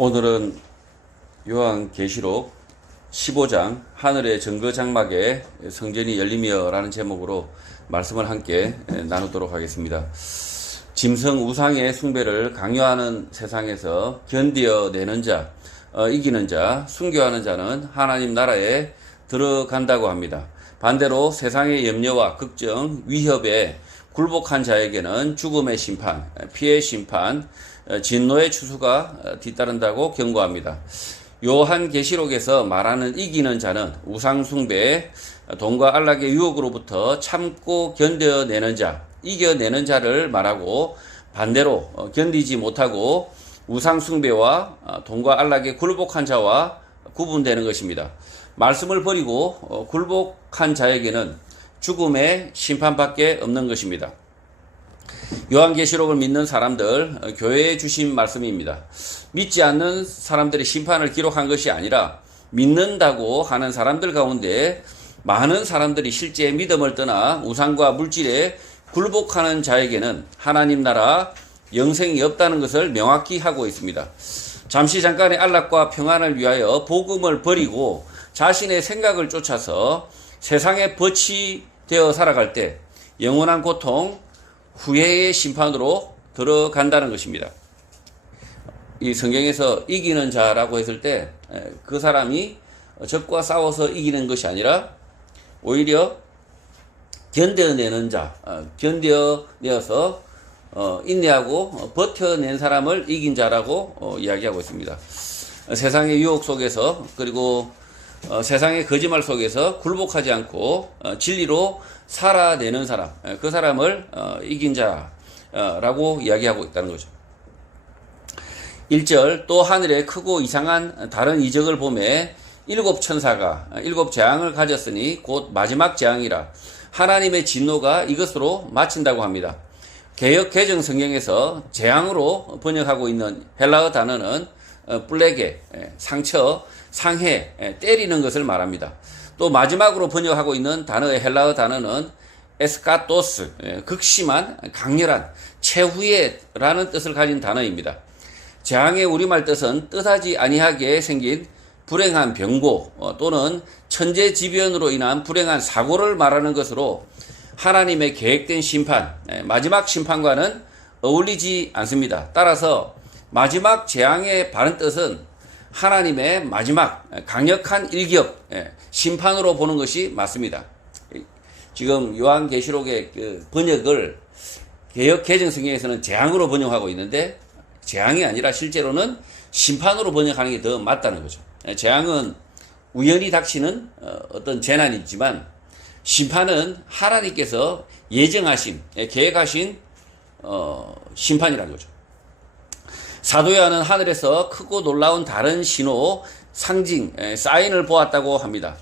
오늘은 요한계시록 15장 하늘의 정거장막에 성전이 열리며 라는 제목으로 말씀을 함께 나누도록 하겠습니다. 짐승 우상의 숭배를 강요하는 세상에서 견디어내는 자, 이기는 자, 순교하는 자는 하나님 나라에 들어간다고 합니다. 반대로 세상의 염려와 걱정, 위협에 굴복한 자에게는 죽음의 심판, 피해의 심판, 진노의 추수가 뒤따른다고 경고합니다. 요한계시록에서 말하는 이기는 자는 우상숭배, 돈과 안락의 유혹으로부터 참고 견뎌내는 자, 이겨내는 자를 말하고, 반대로 견디지 못하고 우상숭배와 돈과 안락에 굴복한 자와 구분되는 것입니다. 말씀을 버리고 굴복한 자에게는 죽음의 심판밖에 없는 것입니다. 요한계시록을 믿는 사람들, 교회에 주신 말씀입니다. 믿지 않는 사람들의 심판을 기록한 것이 아니라 믿는다고 하는 사람들 가운데 많은 사람들이 실제 믿음을 떠나 우상과 물질에 굴복하는 자에게는 하나님 나라 영생이 없다는 것을 명확히 하고 있습니다. 잠깐의 안락과 평안을 위하여 복음을 버리고 자신의 생각을 쫓아서 세상에 벗이 되어 살아갈 때 영원한 고통, 후회의 심판으로 들어간다는 것입니다. 이 성경에서 이기는 자라고 했을 때 그 사람이 적과 싸워서 이기는 것이 아니라 오히려 견뎌내는 자, 견뎌내어서 인내하고 버텨낸 사람을 이긴 자라고 이야기하고 있습니다. 세상의 유혹 속에서, 그리고 세상의 거짓말 속에서 굴복하지 않고 진리로 살아내는 사람, 그 사람을 이긴 자라고 이야기하고 있다는 거죠. 1절, 또 하늘에 크고 이상한 다른 이적을 보매 일곱 천사가 일곱 재앙을 가졌으니 곧 마지막 재앙이라 하나님의 진노가 이것으로 마친다고 합니다. 개역 개정 성경에서 재앙으로 번역하고 있는 헬라어 단어는 플레게, 상처, 상해, 때리는 것을 말합니다. 또 마지막으로 번역하고 있는 단어의 헬라어 단어는 에스카토스, 극심한, 강렬한, 최후의 라는 뜻을 가진 단어입니다. 재앙의 우리말 뜻은 뜻하지 아니하게 생긴 불행한 병고 또는 천재지변으로 인한 불행한 사고를 말하는 것으로 하나님의 계획된 심판, 마지막 심판과는 어울리지 않습니다. 따라서 마지막 재앙의 바른 뜻은 하나님의 마지막 강력한 일격, 심판으로 보는 것이 맞습니다. 지금 요한계시록의 그 번역을 개역 개정 성경에서는 재앙으로 번역하고 있는데 재앙이 아니라 실제로는 심판으로 번역하는 게 더 맞다는 거죠. 재앙은 우연히 닥치는 어떤 재난이지만 심판은 하나님께서 예정하신, 계획하신 심판이라는 거죠. 사도 요한은 하늘에서 크고 놀라운 다른 신호, 상징, 사인을 보았다고 합니다.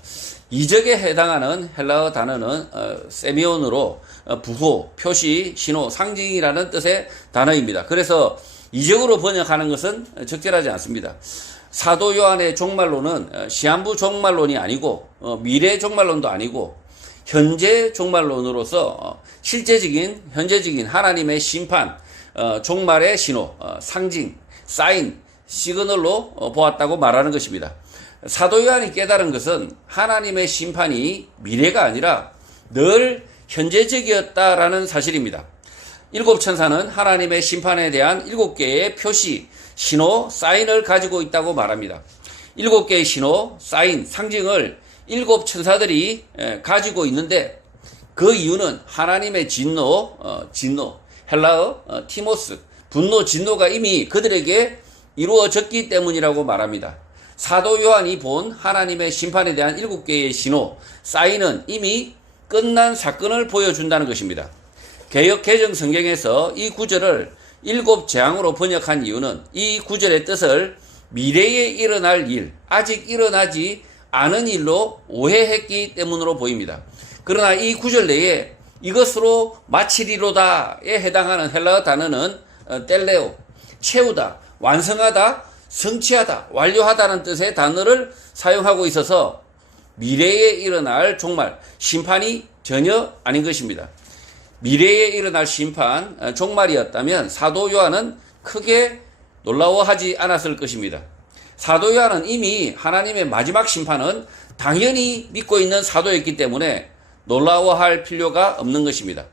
이적에 해당하는 헬라어 단어는 세미온으로 부호, 표시, 신호, 상징이라는 뜻의 단어입니다. 그래서 이적으로 번역하는 것은 적절하지 않습니다. 사도 요한의 종말론은 시한부 종말론이 아니고 미래 종말론도 아니고 현재 종말론으로서 실제적인, 현재적인 하나님의 심판, 종말의 신호, 상징, 사인, 시그널로 보았다고 말하는 것입니다. 사도 요한이 깨달은 것은 하나님의 심판이 미래가 아니라 늘 현재적이었다라는 사실입니다. 일곱 천사는 하나님의 심판에 대한 7개의 표시, 신호, 사인을 가지고 있다고 말합니다. 7개의 신호, 사인, 상징을 7 천사들이 가지고 있는데 그 이유는 하나님의 진노, 헬라어 티모스, 분노, 진노가 이미 그들에게 이루어졌기 때문이라고 말합니다. 사도 요한이 본 하나님의 심판에 대한 7개의 신호, 사인은 이미 끝난 사건을 보여준다는 것입니다. 개역 개정 성경에서 이 구절을 7 재앙으로 번역한 이유는 이 구절의 뜻을 미래에 일어날 일, 아직 일어나지 않은 일로 오해했기 때문으로 보입니다. 그러나 이 구절 내에 이것으로 마치리로다에 해당하는 헬라어 단어는 텔레오, 채우다, 완성하다, 성취하다, 완료하다는 뜻의 단어를 사용하고 있어서 미래에 일어날 종말, 심판이 전혀 아닌 것입니다. 미래에 일어날 심판, 종말이었다면 사도 요한은 크게 놀라워하지 않았을 것입니다. 사도 요한은 이미 하나님의 마지막 심판은 당연히 믿고 있는 사도였기 때문에 놀라워할 필요가 없는 것입니다.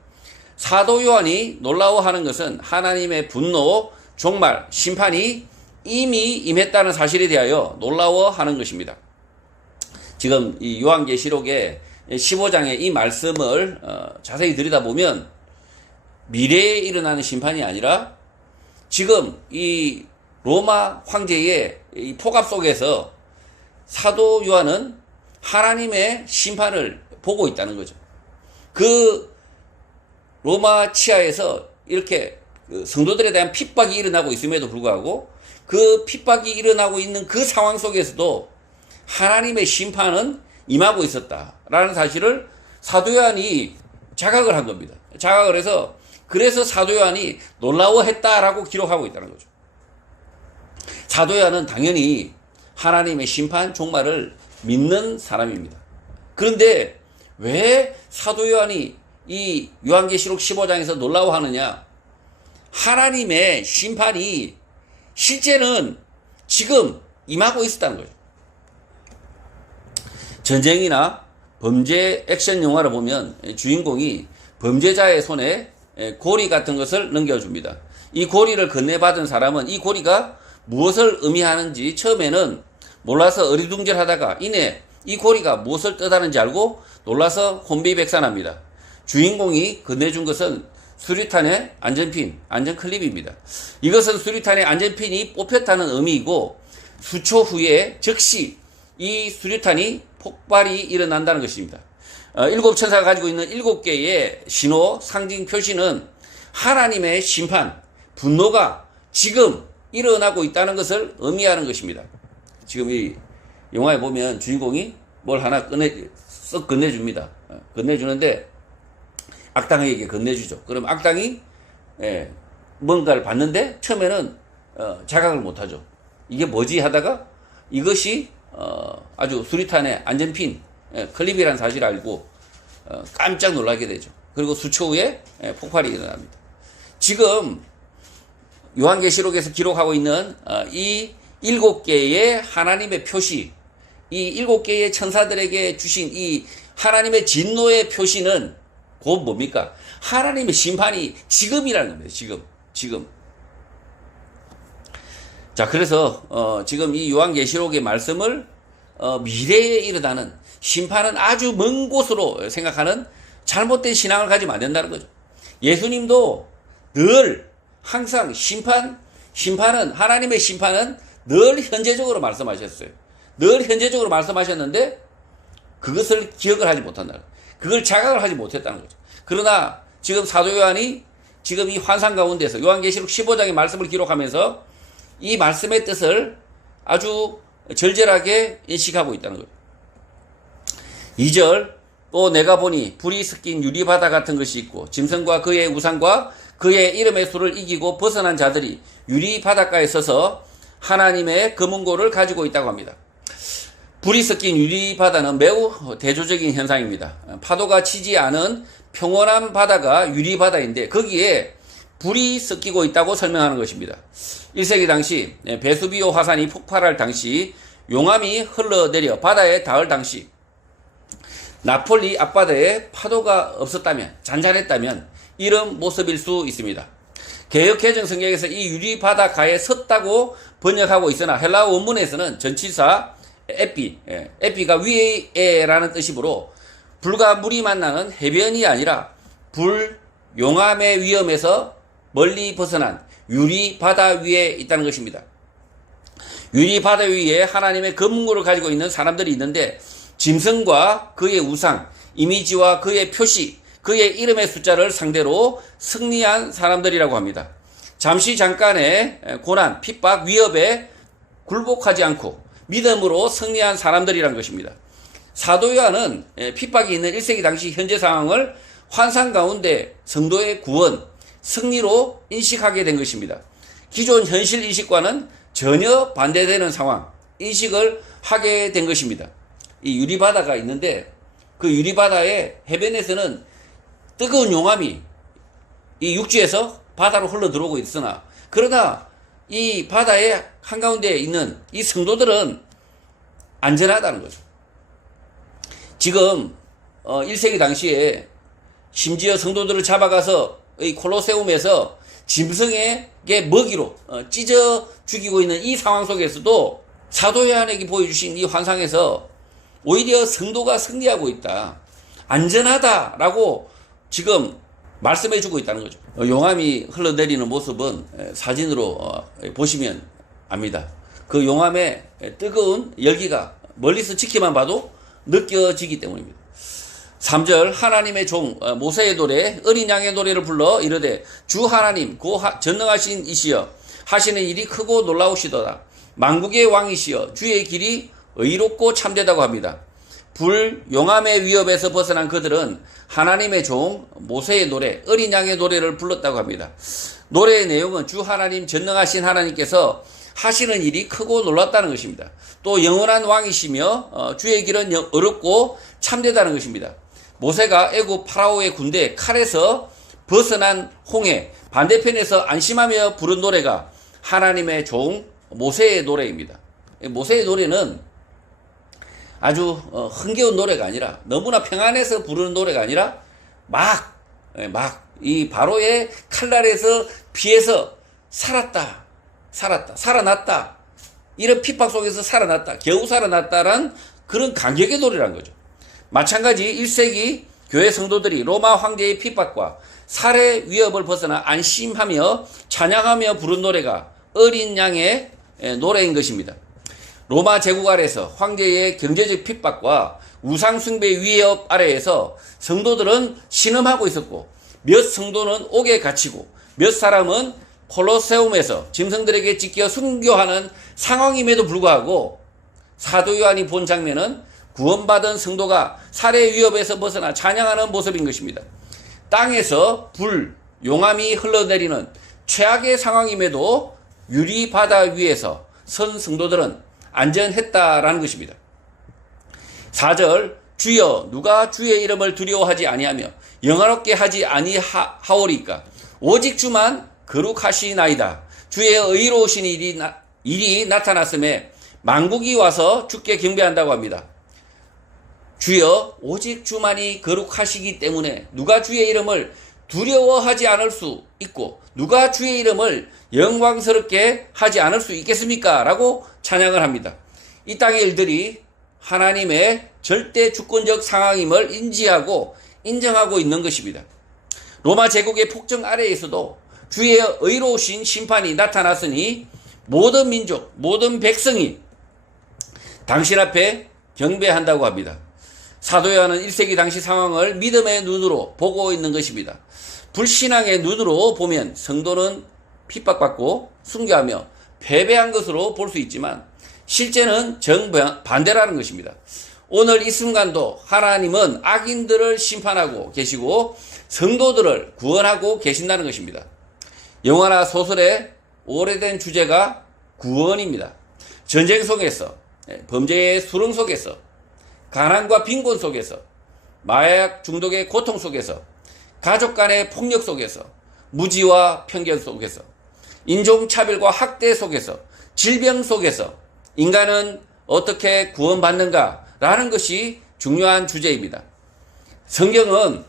사도 요한이 놀라워하는 것은 하나님의 분노, 종말, 심판이 이미 임했다는 사실에 대하여 놀라워하는 것입니다. 지금 이 요한계시록의 15장의 이 말씀을 자세히 들여다보면 미래에 일어나는 심판이 아니라 지금 이 로마 황제의 이 폭압 속에서 사도 요한은 하나님의 심판을 보고 있다는 거죠. 그 로마 치하에서 이렇게 성도들에 대한 핍박이 일어나고 있음에도 불구하고 그 핍박이 일어나고 있는 그 상황 속에서도 하나님의 심판은 임하고 있었다라는 사실을 사도 요한이 자각을 한 겁니다. 자각을 해서 그래서 사도 요한이 놀라워했다라고 기록하고 있다는 거죠. 사도 요한은 당연히 하나님의 심판 종말을 믿는 사람입니다. 그런데 왜 사도 요한이 이 요한계시록 15장에서 놀라워하느냐? 하나님의 심판이 실제는 지금 임하고 있었다는 거죠. 전쟁이나 범죄 액션 영화를 보면 주인공이 범죄자의 손에 고리 같은 것을 넘겨줍니다. 이 고리를 건네받은 사람은 이 고리가 무엇을 의미하는지 처음에는 몰라서 어리둥절하다가 이내 이 고리가 무엇을 뜻하는지 알고 놀라서 혼비백산합니다. 주인공이 건네준 것은 수류탄의 안전핀, 안전클립입니다. 이것은 수류탄의 안전핀이 뽑혔다는 의미이고 수초 후에 즉시 이 수류탄이 폭발이 일어난다는 것입니다. 일곱 천사가 가지고 있는 7개의 신호, 상징 표시는 하나님의 심판, 분노가 지금 일어나고 있다는 것을 의미하는 것입니다. 지금 이 영화에 보면 주인공이 뭘 하나 썩 건네줍니다. 건네주는데 악당에게 건네주죠. 그럼 악당이 뭔가를 봤는데 처음에는 자각을 못하죠. 이게 뭐지 하다가 이것이 아주 수리탄의 안전핀 클립이라는 사실을 알고 깜짝 놀라게 되죠. 그리고 수초 후에 폭발이 일어납니다. 지금 요한계시록에서 기록하고 있는 이 7개의 하나님의 표시, 이 7개의 천사들에게 주신 이 하나님의 진노의 표시는 곧 뭡니까? 하나님의 심판이 지금이라는 겁니다. 지금. 자, 그래서 지금 이 요한계시록의 말씀을 미래에 일어나는 심판은 아주 먼 곳으로 생각하는 잘못된 신앙을 가지면 안 된다는 거죠. 예수님도 늘 항상 심판은 하나님의 심판은 늘 현재적으로 말씀하셨어요. 늘 현재적으로 말씀하셨는데 그것을 기억을 하지 못한다. 그걸 자각을 하지 못했다는 거죠. 그러나 지금 사도 요한이 지금 이 환상 가운데서 요한계시록 15장의 말씀을 기록하면서 이 말씀의 뜻을 아주 절절하게 인식하고 있다는 거예요. 2절, 또 내가 보니 불이 섞인 유리바다 같은 것이 있고 짐승과 그의 우상과 그의 이름의 수를 이기고 벗어난 자들이 유리바닷가에 서서 하나님의 금은고를 가지고 있다고 합니다. 불이 섞인 유리바다는 매우 대조적인 현상입니다. 파도가 치지 않은 평온한 바다가 유리바다인데 거기에 불이 섞이고 있다고 설명하는 것입니다. 1세기 당시 베수비오 화산이 폭발할 당시 용암이 흘러내려 바다에 닿을 당시 나폴리 앞바다에 파도가 없었다면, 잔잔했다면 이런 모습일 수 있습니다. 개역개정 성경에서 이 유리바다가에 섰다고 번역하고 있으나 헬라어 원문에서는 전치사 에피가 위에라는 뜻이므로 불과 물이 만나는 해변이 아니라 불, 용암의 위험에서 멀리 벗어난 유리바다 위에 있다는 것입니다. 유리바다 위에 하나님의 금문고를 가지고 있는 사람들이 있는데 짐승과 그의 우상, 이미지와 그의 표시, 그의 이름의 숫자를 상대로 승리한 사람들이라고 합니다. 잠깐의 고난, 핍박, 위협에 굴복하지 않고 믿음으로 승리한 사람들이란 것입니다. 사도 요한은 핍박이 있는 1세기 당시 현재 상황을 환상 가운데 성도의 구원, 승리로 인식하게 된 것입니다. 기존 현실 인식과는 전혀 반대되는 상황, 인식을 하게 된 것입니다. 이 유리바다가 있는데 그 유리바다의 해변에서는 뜨거운 용암이 이 육지에서 바다로 흘러 들어오고 있으나 그러나 이 바다의 한가운데에 있는 이 성도들은 안전하다는 거죠. 지금 1세기 당시에 심지어 성도들을 잡아가서 이 콜로세움에서 짐승에게 먹이로 찢어 죽이고 있는 이 상황 속에서도 사도 요한에게 보여주신 이 환상에서 오히려 성도가 승리하고 있다, 안전하다라고 지금 말씀해주고 있다는 거죠. 용암이 흘러내리는 모습은 사진으로 보시면 압니다. 그 용암의 뜨거운 열기가 멀리서 지켜만 봐도 느껴지기 때문입니다. 3절 하나님의 종 모세의 노래 어린 양의 노래를 불러 이르되 주 하나님 고 전능하신 이시여 하시는 일이 크고 놀라우시도다. 만국의 왕이시여 주의 길이 의롭고 참되다고 합니다. 불 용암의 위협에서 벗어난 그들은 하나님의 종 모세의 노래 어린 양의 노래를 불렀다고 합니다. 노래의 내용은 주 하나님 전능하신 하나님께서 하시는 일이 크고 놀랍다는 것입니다. 또 영원한 왕이시며 주의 길은 어렵고 참되다는 것입니다. 모세가 애굽 파라오의 군대 칼에서 벗어난 홍해 반대편에서 안심하며 부른 노래가 하나님의 종 모세의 노래입니다. 모세의 노래는 아주 흥겨운 노래가 아니라, 너무나 평안해서 부르는 노래가 아니라 막 이 바로의 칼날에서 피해서 살아났다, 이런 핍박 속에서 살아났다, 겨우 살아났다란 그런 감격의 노래란 거죠. 마찬가지 1세기 교회 성도들이 로마 황제의 핍박과 살해 위협을 벗어나 안심하며 찬양하며 부른 노래가 어린 양의 노래인 것입니다. 로마 제국 아래에서 황제의 경제적 핍박과 우상 숭배 위협 아래에서 성도들은 신음하고 있었고, 몇 성도는 옥에 갇히고 몇 사람은 콜로세움에서 짐승들에게 찢겨 순교하는 상황임에도 불구하고 사도 요한이 본 장면은 구원받은 성도가 살해 위협에서 벗어나 찬양하는 모습인 것입니다. 땅에서 불, 용암이 흘러내리는 최악의 상황임에도 유리 바다 위에서 선 성도들은 안전했다라는 것입니다. 4절 주여 누가 주의 이름을 두려워하지 아니하며 영화롭게 하지 아니하오리까 오직 주만 거룩하시나이다. 주의 의로우신 일이 나타났음에 만국이 와서 주께 경배한다고 합니다. 주여 오직 주만이 거룩하시기 때문에 누가 주의 이름을 두려워하지 않을 수 있고 누가 주의 이름을 영광스럽게 하지 않을 수 있겠습니까? 라고 찬양을 합니다. 이 땅의 일들이 하나님의 절대 주권적 상황임을 인지하고 인정하고 있는 것입니다. 로마 제국의 폭정 아래에서도 주의 의로우신 심판이 나타났으니 모든 민족, 모든 백성이 당신 앞에 경배한다고 합니다. 사도 요한은 1세기 당시 상황을 믿음의 눈으로 보고 있는 것입니다. 불신앙의 눈으로 보면 성도는 핍박받고 순교하며 패배한 것으로 볼 수 있지만 실제는 정반대라는 것입니다. 오늘 이 순간도 하나님은 악인들을 심판하고 계시고 성도들을 구원하고 계신다는 것입니다. 영화나 소설의 오래된 주제가 구원입니다. 전쟁 속에서, 범죄의 수렁 속에서, 가난과 빈곤 속에서, 마약 중독의 고통 속에서, 가족 간의 폭력 속에서, 무지와 편견 속에서, 인종차별과 학대 속에서, 질병 속에서 인간은 어떻게 구원받는가라는 것이 중요한 주제입니다. 성경은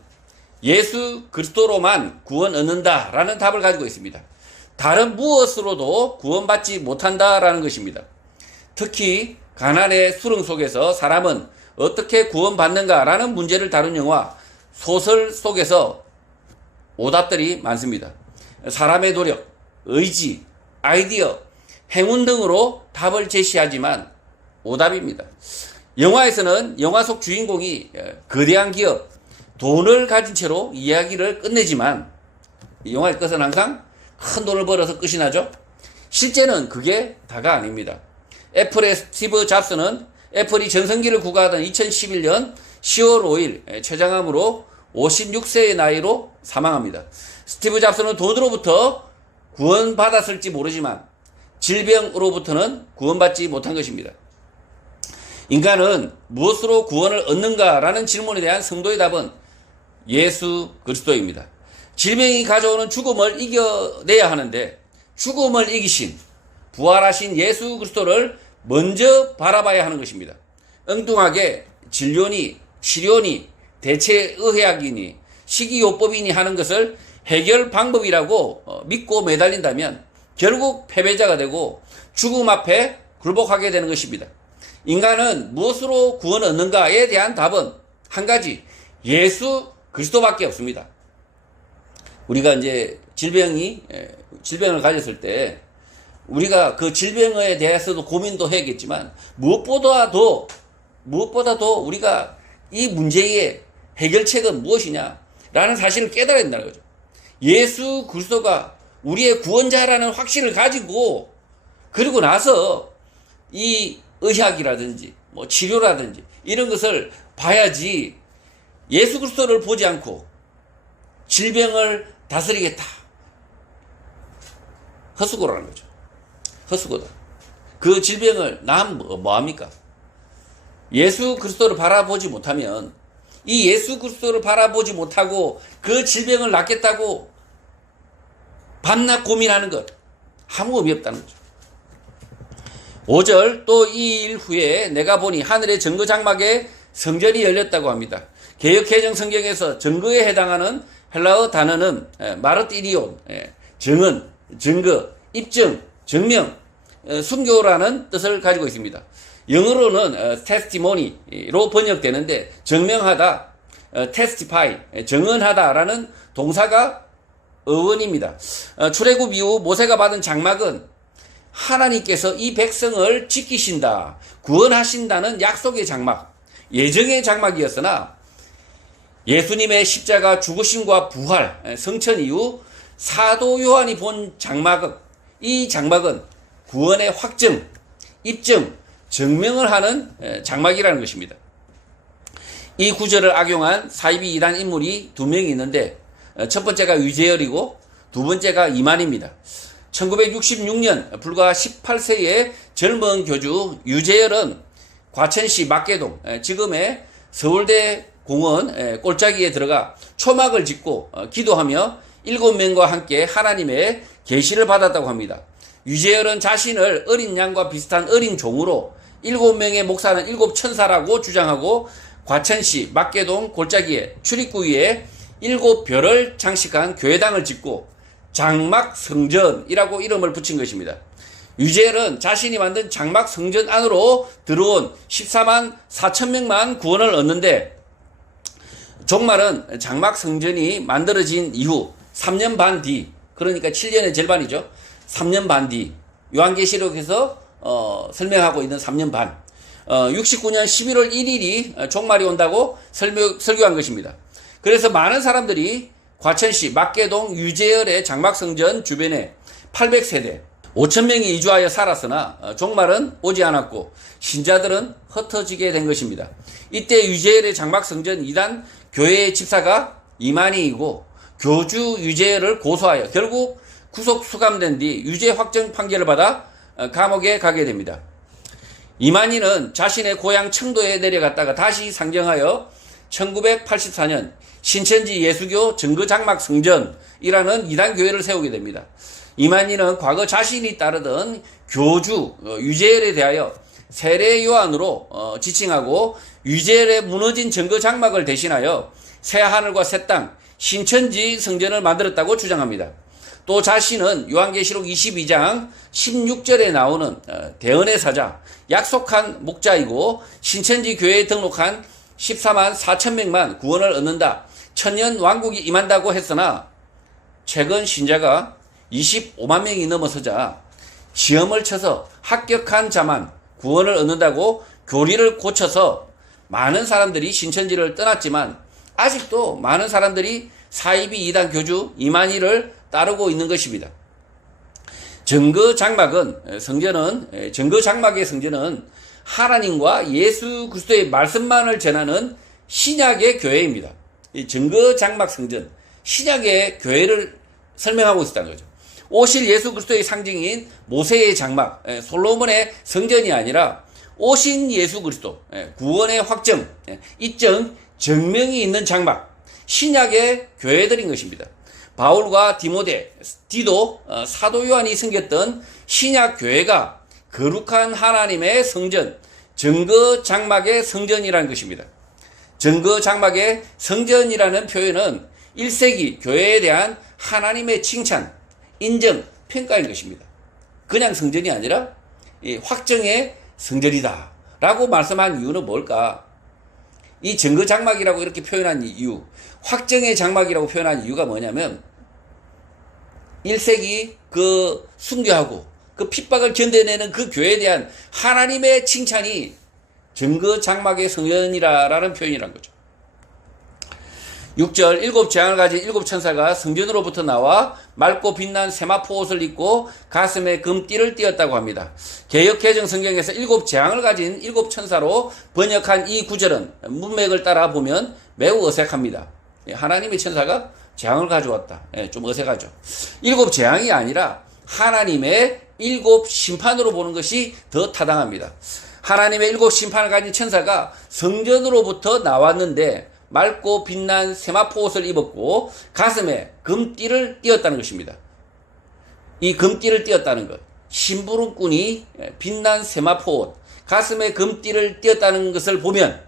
예수 그리스도로만 구원 얻는다라는 답을 가지고 있습니다. 다른 무엇으로도 구원받지 못한다라는 것입니다. 특히 가난의 수렁 속에서 사람은 어떻게 구원받는가라는 문제를 다룬 영화, 소설 속에서 오답들이 많습니다. 사람의 노력, 의지, 아이디어, 행운 등으로 답을 제시하지만 오답입니다. 영화에서는 영화 속 주인공이 거대한 기업, 돈을 가진 채로 이야기를 끝내지만 영화의 끝은 항상 큰 돈을 벌어서 끝이 나죠. 실제는 그게 다가 아닙니다. 애플의 스티브 잡스는 애플이 전성기를 구가하던 2011년 10월 5일 췌장암으로 56세의 나이로 사망합니다. 스티브 잡스는 돈으로부터 구원받았을지 모르지만 질병으로부터는 구원받지 못한 것입니다. 인간은 무엇으로 구원을 얻는가라는 질문에 대한 성도의 답은 예수 그리스도입니다. 질병이 가져오는 죽음을 이겨내야 하는데 죽음을 이기신 부활하신 예수 그리스도를 먼저 바라봐야 하는 것입니다. 엉뚱하게 진료니 치료니 대체의학이니 식이요법이니 하는 것을 해결 방법이라고 믿고 매달린다면 결국 패배자가 되고 죽음 앞에 굴복하게 되는 것입니다. 인간은 무엇으로 구원을 얻는가에 대한 답은 한 가지, 예수 그리스도밖에 없습니다. 우리가 이제 질병을 가졌을 때 우리가 그 질병에 대해서도 고민도 해야겠지만 무엇보다도 우리가 이 문제의 해결책은 무엇이냐라는 사실을 깨달아야 된다는 거죠. 예수 그리스도가 우리의 구원자라는 확신을 가지고 그리고 나서 이 의학이라든지 뭐 치료라든지 이런 것을 봐야지, 예수 그리스도를 보지 않고 질병을 다스리겠다, 헛수고라는 거죠. 헛수고다. 그 질병을 뭐합니까? 예수 그리스도를 바라보지 못하면, 이 예수 그리스도를 바라보지 못하고 그 질병을 낫겠다고 밤낮 고민하는 것 아무 의미 없다는 거죠. 5절, 또 이 일 후에 내가 보니 하늘의 증거 장막에 성전이 열렸다고 합니다. 개역개정 성경에서 증거에 해당하는 헬라어 단어는 마르티리온, 증언, 증거, 입증, 증명, 순교라는 뜻을 가지고 있습니다. 영어로는 testimony로 번역되는데 증명하다, testify, 증언하다라는 동사가 어원입니다. 출애굽 이후 모세가 받은 장막은 하나님께서 이 백성을 지키신다, 구원하신다는 약속의 장막, 예정의 장막이었으나 예수님의 십자가 죽으심과 부활, 성천 이후 사도 요한이 본 장막은, 이 장막은 구원의 확증, 입증, 증명을 하는 장막이라는 것입니다. 이 구절을 악용한 사이비 이단 인물이 두 명이 있는데, 첫 번째가 유재열이고 두 번째가 이만희입니다. 1966년 불과 18세의 젊은 교주 유재열은 과천시 막계동, 지금의 서울대 공원 골짜기에 들어가 초막을 짓고 기도하며 7명과 함께 하나님의 계시를 받았다고 합니다. 유재열은 자신을 어린 양과 비슷한 어린 종으로 7명의 목사는 7천사라고 주장하고 과천시 막계동 골짜기에 출입구 위에 7별을 장식한 교회당을 짓고 장막 성전이라고 이름을 붙인 것입니다. 유재열은 자신이 만든 장막 성전 안으로 들어온 14만 4천 명만 구원을 얻는데, 종말은 장막 성전이 만들어진 이후 3년 반 뒤, 그러니까 7년의 절반이죠. 3년 반 뒤, 요한계시록에서 설명하고 있는 3년 반, 69년 11월 1일이 종말이 온다고 설교한 것입니다. 그래서 많은 사람들이 과천시 막계동 유재열의 장막성전 주변에 800세대 5,000명이 이주하여 살았으나 종말은 오지 않았고 신자들은 흩어지게 된 것입니다. 이때 유재열의 장막성전 2단 교회의 집사가 이만희이고 교주 유재열을 고소하여 결국 구속 수감된 뒤 유죄 확정 판결을 받아 감옥에 가게 됩니다. 이만희는 자신의 고향 청도에 내려갔다가 다시 상정하여 1984년 신천지 예수교 증거장막 성전이라는 이단 교회를 세우게 됩니다. 이만희는 과거 자신이 따르던 교주 유재열에 대하여 세례 요한으로 지칭하고 유재열의 무너진 증거장막을 대신하여 새하늘과 새 땅 신천지 성전을 만들었다고 주장합니다. 또 자신은 요한계시록 22장 16절에 나오는 대언의 사자, 약속한 목자이고 신천지 교회에 등록한 14만 4천 명만 구원을 얻는다, 천년 왕국이 임한다고 했으나 최근 신자가 25만 명이 넘어서자 시험을 쳐서 합격한 자만 구원을 얻는다고 교리를 고쳐서 많은 사람들이 신천지를 떠났지만 아직도 많은 사람들이 사이비 이단 교주 이만희를 따르고 있는 것입니다. 증거장막의 성전은 하나님과 예수 그리스도의 말씀만을 전하는 신약의 교회입니다. 이 증거장막 성전, 신약의 교회를 설명하고 있다는 거죠. 오실 예수 그리스도의 상징인 모세의 장막, 솔로몬의 성전이 아니라 오신 예수 그리스도, 구원의 확정, 입증, 증명이 있는 장막, 신약의 교회들인 것입니다. 바울과 디도, 사도 요한이 섬겼던 신약 교회가 거룩한 하나님의 성전, 증거 장막의 성전이라는 것입니다. 증거 장막의 성전이라는 표현은 1세기 교회에 대한 하나님의 칭찬, 인정, 평가인 것입니다. 그냥 성전이 아니라 확정의 성전이다 라고 말씀한 이유는 뭘까? 이 증거 장막이라고 이렇게 표현한 이유, 확정의 장막이라고 표현한 이유가 뭐냐면 1세기 그 순교하고 그 핍박을 견뎌내는 그 교회에 대한 하나님의 칭찬이 증거 장막의 성전이라는 표현이란 거죠. 6절 일곱 재앙을 가진 일곱 천사가 성전으로부터 나와 맑고 빛난 세마포 옷을 입고 가슴에 금띠를 띠었다고 합니다. 개역 개정 성경에서 일곱 재앙을 가진 일곱 천사로 번역한 이 구절은 문맥을 따라 보면 매우 어색합니다. 하나님의 천사가 재앙을 가져왔다. 좀 어색하죠. 일곱 재앙이 아니라 하나님의 일곱 심판으로 보는 것이 더 타당합니다. 하나님의 일곱 심판을 가진 천사가 성전으로부터 나왔는데 맑고 빛난 세마포 옷을 입었고 가슴에 금띠를 띠었다는 것입니다. 이 금띠를 띠었다는 것, 심부름꾼이 빛난 세마포 옷, 가슴에 금띠를 띠었다는 것을 보면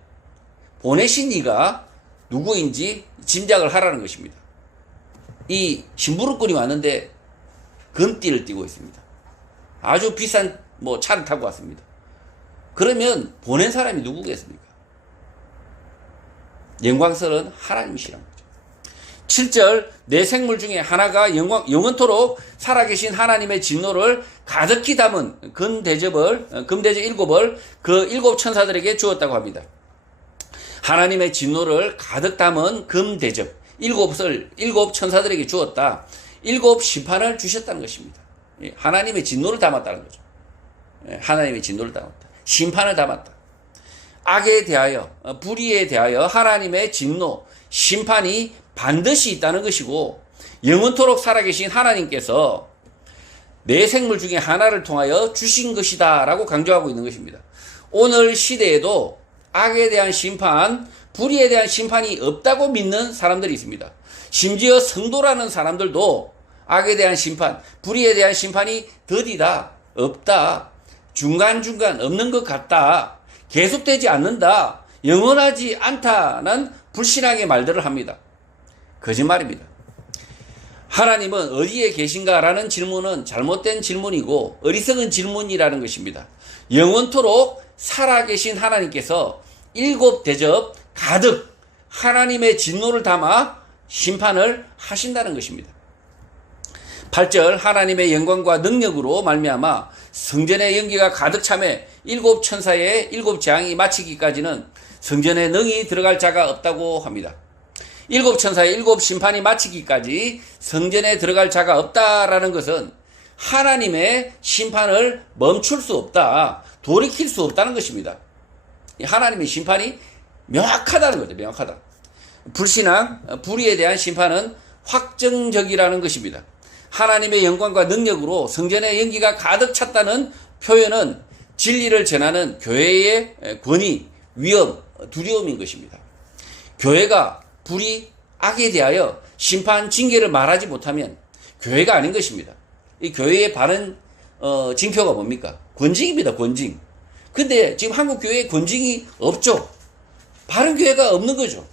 보내신 이가 누구인지 짐작을 하라는 것입니다. 이 심부름꾼이 왔는데 금띠를 띠고 있습니다. 아주 비싼 차를 타고 왔습니다. 그러면 보낸 사람이 누구겠습니까? 영광스러운 하나님이시란 거죠. 7절 네 생물 중에 하나가 영원토록 살아계신 하나님의 진노를 가득히 담은 금대접 7을 그 일곱 천사들에게 주었다고 합니다. 하나님의 진노를 가득 담은 금대접 7을 일곱 천사들에게 주었다. 일곱 심판을 주셨다는 것입니다. 하나님의 진노를 담았다는 거죠. 하나님의 진노를 담았다. 심판을 담았다. 악에 대하여, 불의에 대하여 하나님의 진노, 심판이 반드시 있다는 것이고 영원토록 살아계신 하나님께서 네 생물 중에 하나를 통하여 주신 것이다 라고 강조하고 있는 것입니다. 오늘 시대에도 악에 대한 심판, 불의에 대한 심판이 없다고 믿는 사람들이 있습니다. 심지어 성도라는 사람들도 악에 대한 심판, 불의에 대한 심판이 더디다, 없다, 중간중간 없는 것 같다, 계속되지 않는다, 영원하지 않다는 불신앙의 말들을 합니다. 거짓말입니다. 하나님은 어디에 계신가라는 질문은 잘못된 질문이고 어리석은 질문이라는 것입니다. 영원토록 살아계신 하나님께서 일곱 대접 가득 하나님의 진노를 담아 심판을 하신다는 것입니다. 8절 하나님의 영광과 능력으로 말미암아 성전의 연기가 가득 차매 일곱 천사의 일곱 재앙이 마치기까지는 성전에 능히 들어갈 자가 없다고 합니다. 일곱 천사의 일곱 심판이 마치기까지 성전에 들어갈 자가 없다라는 것은 하나님의 심판을 멈출 수 없다, 돌이킬 수 없다는 것입니다. 하나님의 심판이 명확하다는 거죠. 명확하다. 불신앙, 불의에 대한 심판은 확정적이라는 것입니다. 하나님의 영광과 능력으로 성전의 연기가 가득 찼다는 표현은 진리를 전하는 교회의 권위, 위엄, 두려움인 것입니다. 교회가 불의, 악에 대하여 심판, 징계를 말하지 못하면 교회가 아닌 것입니다. 이 교회의 바른 징표가 뭡니까? 권징입니다. 권징. 근데 지금 한국 교회에 권징이 없죠. 바른 교회가 없는 거죠.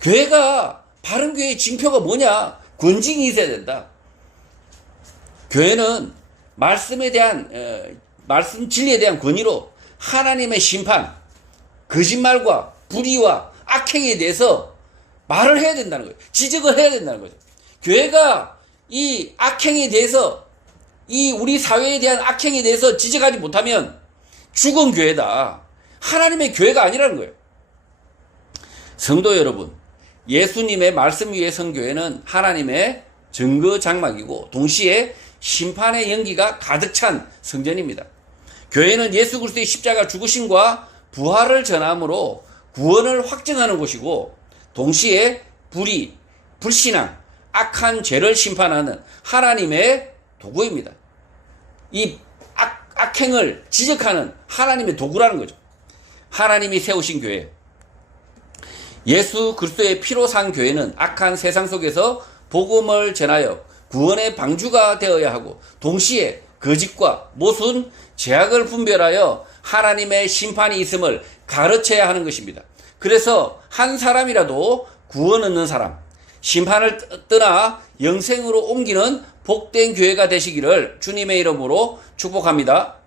교회가 바른 교회의 징표가 뭐냐? 권징이 있어야 된다. 교회는 말씀에 대한 말씀 진리에 대한 권위로 하나님의 심판, 거짓말과 불의와 악행에 대해서 말을 해야 된다는 거예요. 지적을 해야 된다는 거죠. 교회가 이 악행에 대해서, 이 우리 사회에 대한 악행에 대해서 지적하지 못하면 죽은 교회다. 하나님의 교회가 아니라는 거예요. 성도 여러분, 예수님의 말씀 위에 선 교회는 하나님의 증거 장막이고 동시에 심판의 연기가 가득 찬 성전입니다. 교회는 예수 그리스도의 십자가 죽으심과 부활을 전함으로 구원을 확증하는 곳이고 동시에 불의, 불신앙, 악한 죄를 심판하는 하나님의 도구입니다. 이 악행을 지적하는 하나님의 도구라는 거죠. 하나님이 세우신 교회, 예수 그리스도의 피로 산 교회는 악한 세상 속에서 복음을 전하여 구원의 방주가 되어야 하고 동시에 거짓과 모순, 죄악을 분별하여 하나님의 심판이 있음을 가르쳐야 하는 것입니다. 그래서 한 사람이라도 구원 얻는 사람, 심판을 떠나 영생으로 옮기는 복된 교회가 되시기를 주님의 이름으로 축복합니다.